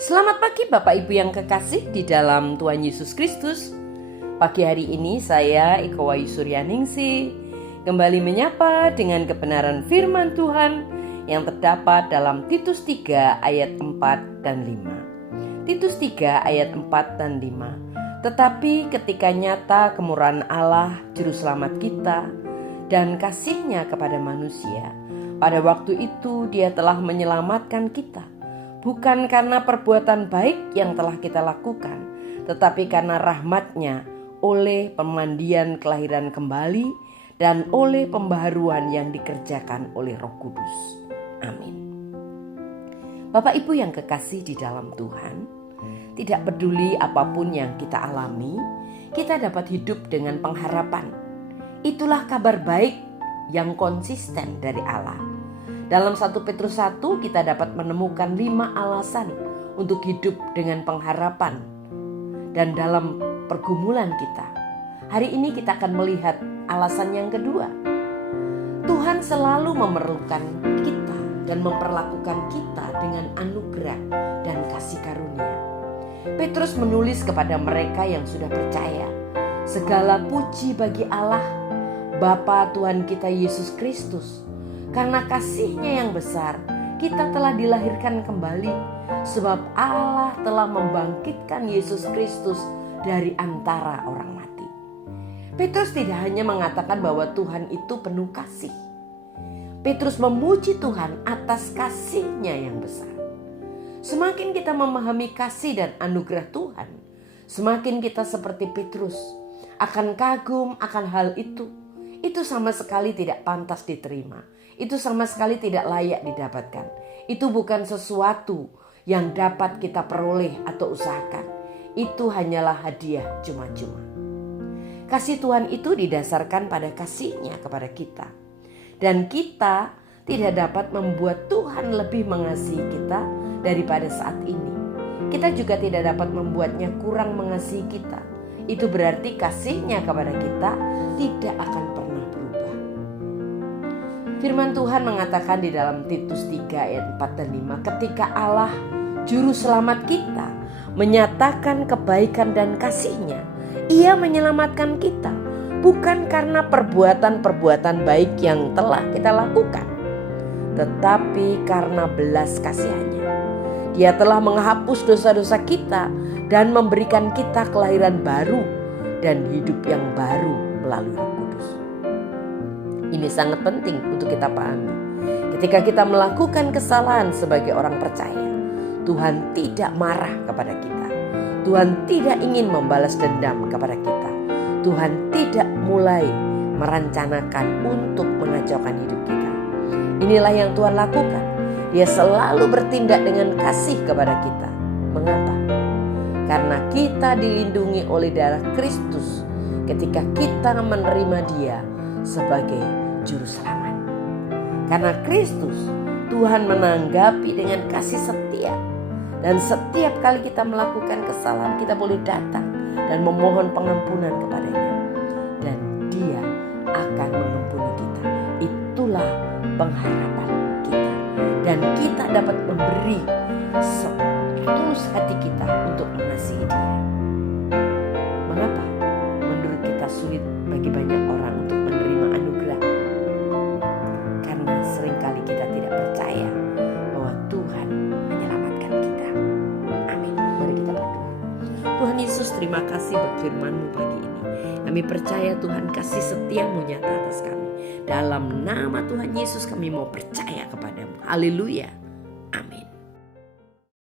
Selamat pagi Bapak Ibu yang kekasih di dalam Tuhan Yesus Kristus. Pagi hari ini saya Iko Wayu Suryaningsih kembali menyapa dengan kebenaran firman Tuhan yang terdapat dalam Titus 3 ayat 4 dan 5. Titus 3 ayat 4 dan 5. Tetapi ketika nyata kemurahan Allah Juru Selamat kita dan kasih-Nya kepada manusia, pada waktu itu Dia telah menyelamatkan kita, bukan karena perbuatan baik yang telah kita lakukan, tetapi karena rahmat-Nya oleh pemandian kelahiran kembali dan oleh pembaharuan yang dikerjakan oleh Roh Kudus. Amin. Bapak Ibu yang kekasih di dalam Tuhan, tidak peduli apapun yang kita alami, kita dapat hidup dengan pengharapan. Itulah kabar baik yang konsisten dari Allah. Dalam 1 Petrus 1 kita dapat menemukan 5 alasan untuk hidup dengan pengharapan. Dan dalam pergumulan kita, hari ini kita akan melihat alasan yang kedua. Tuhan selalu memerlukan kita dan memperlakukan kita dengan anugerah dan kasih karunia. Petrus menulis kepada mereka yang sudah percaya, segala puji bagi Allah, Bapa Tuhan kita Yesus Kristus. Karena kasih-Nya yang besar, kita telah dilahirkan kembali, sebab Allah telah membangkitkan Yesus Kristus dari antara orang mati. Petrus tidak hanya mengatakan bahwa Tuhan itu penuh kasih. Petrus memuji Tuhan atas kasih-Nya yang besar. Semakin kita memahami kasih dan anugerah Tuhan, semakin kita seperti Petrus akan kagum akan hal itu. Itu sama sekali tidak pantas diterima. Itu sama sekali tidak layak didapatkan. Itu bukan sesuatu yang dapat kita peroleh atau usahakan. Itu hanyalah hadiah cuma-cuma. Kasih Tuhan itu didasarkan pada kasih-Nya kepada kita. Dan kita tidak dapat membuat Tuhan lebih mengasihi kita daripada saat ini. Kita juga tidak dapat membuatnya kurang mengasihi kita. Itu berarti kasih-Nya kepada kita tidak akan pernah berubah. Firman Tuhan mengatakan di dalam Titus 3 ayat 4 dan 5, ketika Allah Juru Selamat kita menyatakan kebaikan dan kasih-Nya, Ia menyelamatkan kita bukan karena perbuatan-perbuatan baik yang telah kita lakukan, tetapi karena belas kasihan-Nya. Dia telah menghapus dosa-dosa kita dan memberikan kita kelahiran baru dan hidup yang baru melalui Roh Kudus. Ini sangat penting untuk kita pahami. Ketika kita melakukan kesalahan sebagai orang percaya, Tuhan tidak marah kepada kita. Tuhan tidak ingin membalas dendam kepada kita. Tuhan tidak mulai merencanakan untuk mengacaukan hidup kita. Inilah yang Tuhan lakukan. Dia selalu bertindak dengan kasih kepada kita. Mengapa? Karena kita dilindungi oleh darah Kristus ketika kita menerima Dia sebagai Juru Selamat. Karena Kristus, Tuhan menanggapi dengan kasih setia. Dan setiap kali kita melakukan kesalahan, kita boleh datang dan memohon pengampunan kepada-Nya. Dan Dia akan mengampuni kita. Itulah pengharapan kita. Dan kita dapat memberi setulus hati kita untuk mengasihi Dia. Mengapa menurut kita sulit bagi banyak orang untuk menerima anugerah? Karena seringkali kita tidak percaya bahwa Tuhan menyelamatkan kita. Amin. Mari kita berdoa. Tuhan Yesus, terima kasih buat firman-Mu pagi ini. Kami percaya Tuhan kasih setia-Mu nyata atas kami. Dalam nama Tuhan Yesus kami mau percaya kepadamu. Haleluya.